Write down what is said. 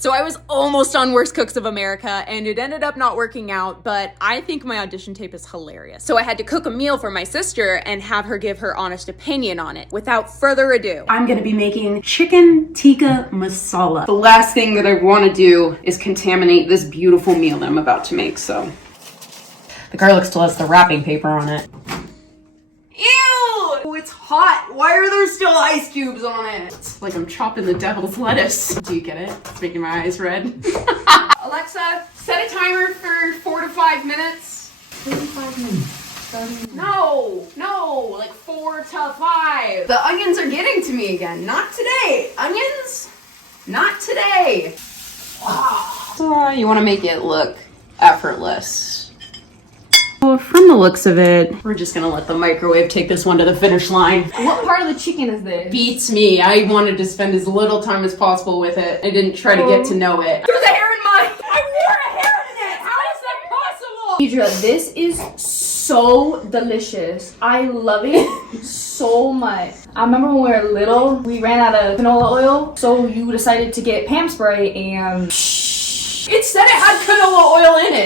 So I was almost on Worst Cooks of America, and it ended up not working out, but I think my audition tape is hilarious. So I had to cook a meal for my sister and have her give her honest opinion on it. Without further ado, I'm gonna be making chicken tikka masala. The last thing that I want to do is contaminate this beautiful meal that I'm about to make, so. The garlic still has the wrapping paper on it. Ew! It's hot. Why are there still ice cubes on it? It's like I'm chopping the devil's lettuce. Do you get it? It's making my eyes red. Alexa, set a timer for 4 to 5 minutes. 35 minutes. No, like 4 to 5. The onions are getting to me again. Not today. Onions, not today. You want to make it look effortless. Well, from the looks of it, We're just gonna let the microwave take this one to the finish line. What part of the chicken is this? Beats me. I wanted to spend as little time as possible with it. I didn't try to get to know it. There's a hair in mine! I wore a hair in it! How is that possible? Deidre, this is so delicious. I love it so much. I remember when we were little, we ran out of canola oil, so you decided to get Pam spray and It said it had canola oil in it.